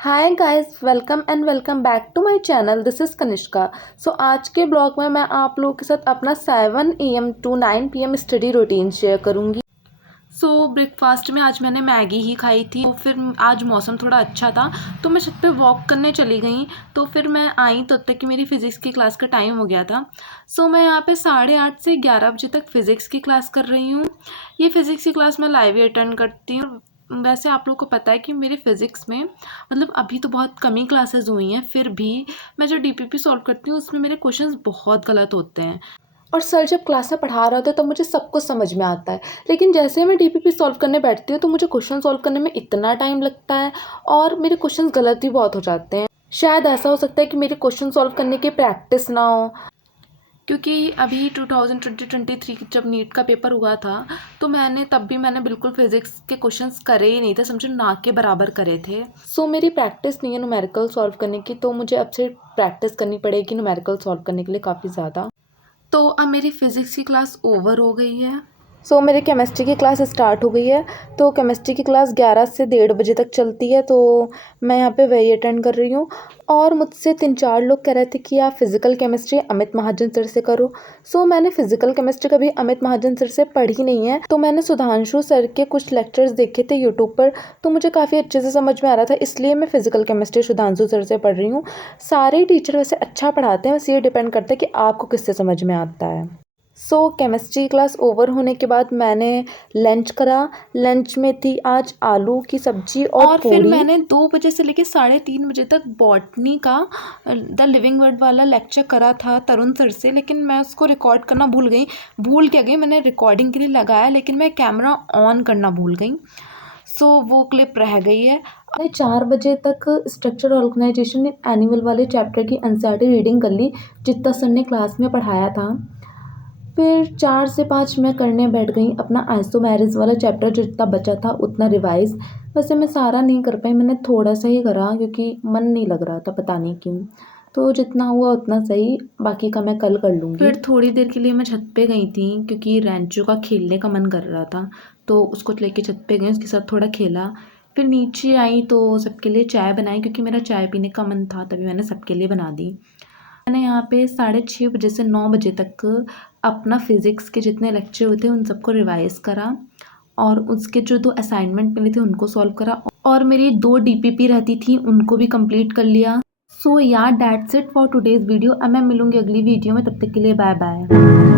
Hi guys, welcome and welcome back to my channel. This is Kanishka. So आज के blog में मैं आप लोगों के साथ अपना 7 AM to 9 PM study routine share करूँगी। ब्रेकफास्ट में आज मैंने मैगी ही खाई थी। तो फिर आज मौसम थोड़ा अच्छा था तो मैं छत पे वॉक करने चली गई। तो फिर मैं आई तब तक कि मेरी फ़िज़िक्स की क्लास का टाइम हो गया था। मैं यहाँ पे 8:30 से 11 बजे तक फ़िज़िक्स की क्लास कर रही हूँ। ये फ़िज़िक्स की क्लास मैं लाइव ही अटेंड करती हूँ। वैसे आप लोगों को पता है कि मेरे फ़िज़िक्स में मतलब अभी तो बहुत कम ही क्लासेस हुई हैं, फिर भी मैं जो डीपीपी सॉल्व करती हूँ उसमें मेरे क्वेश्चंस बहुत गलत होते हैं। और सर जब क्लास में पढ़ा रहा होता है तब मुझे सब कुछ समझ में आता है, लेकिन जैसे ही मैं डीपीपी सॉल्व करने बैठती हूँ तो मुझे क्वेश्चन सॉल्व करने में इतना टाइम लगता है और मेरे क्वेश्चंस गलत भी बहुत हो जाते हैं। शायद ऐसा हो सकता है कि मेरे क्वेश्चन सॉल्व करने की प्रैक्टिस ना हो, क्योंकि अभी 2023 जब नीट का पेपर हुआ था तो मैंने बिल्कुल फिज़िक्स के क्वेश्चंस करे ही नहीं थे, समझो ना के बराबर करे थे। मेरी प्रैक्टिस नहीं है न्यूमेरिकल सॉल्व करने की, तो मुझे अब से प्रैक्टिस करनी पड़ेगी न्यूमेरिकल सॉल्व करने के लिए काफ़ी ज़्यादा। तो अब मेरी फ़िज़िक्स की क्लास ओवर हो गई है। मेरी केमिस्ट्री की क्लास स्टार्ट हो गई है। तो केमिस्ट्री की क्लास 11 से 1:30 बजे तक चलती है, तो मैं यहाँ पे वही अटेंड कर रही हूँ। और मुझसे 3-4 लोग कह रहे थे कि आप फ़िज़िकल केमिस्ट्री अमित महाजन सर से करो। मैंने फ़िज़िकल केमिस्ट्री कभी अमित महाजन सर से पढ़ी नहीं है, तो मैंने सुधांशु सर के कुछ लेक्चर्स देखे थे यूट्यूब पर, तो मुझे काफ़ी अच्छे से समझ में आ रहा था, इसलिए मैं फ़िज़िकल केमिस्ट्री सुधांशु सर से पढ़ रही हूँ। सारे टीचर वैसे अच्छा पढ़ाते हैं, बस ये डिपेंड करता है कि आपको किससे समझ में आता है। केमिस्ट्री क्लास ओवर होने के बाद मैंने लंच करा। लंच में थी आज आलू की सब्जी और फिर मैंने 2 बजे से लेकर 3:30 बजे तक बॉटनी का द लिविंग वर्ड वाला लेक्चर करा था तरुण सर से, लेकिन मैं उसको रिकॉर्ड करना भूल क्या गई। मैंने रिकॉर्डिंग के लिए लगाया लेकिन मैं कैमरा ऑन करना भूल गई, वो क्लिप रह गई है। मैंने 4 बजे तक स्ट्रक्चर ऑर्गेनाइजेशन एनिमल वाले चैप्टर की एनसीईआरटी रीडिंग कर ली, जितना सर ने क्लास में पढ़ाया था। फिर 4 से 5 मैं करने बैठ गई अपना आइसोमेरिज वाला चैप्टर, जो जितना बचा था उतना रिवाइज़। वैसे मैं सारा नहीं कर पाई, मैंने थोड़ा सा ही करा क्योंकि मन नहीं लग रहा था, पता नहीं क्यों। तो जितना हुआ उतना सही, बाकी का मैं कल कर लूँगी। फिर थोड़ी देर के लिए मैं छत पे गई थी क्योंकि रैंचो का खेलने का मन कर रहा था, तो उसको लेके छत पे गई, उसके साथ थोड़ा खेला। फिर नीचे आई तो सबके लिए चाय बनाई, क्योंकि मेरा चाय पीने का मन था, तभी मैंने सबके लिए बना दी। मैंने यहाँ पे 6:30 बजे से 9 बजे तक अपना फ़िज़िक्स के जितने लेक्चर हुए थे उन सबको रिवाइज़ करा और उसके जो 2 असाइनमेंट मिले थे उनको सॉल्व करा और मेरी 2 डीपीपी रहती थी उनको भी कंप्लीट कर लिया। या that's it for today's video. अब मैं मिलूँगी अगली वीडियो में, तब तक के लिए बाय बाय।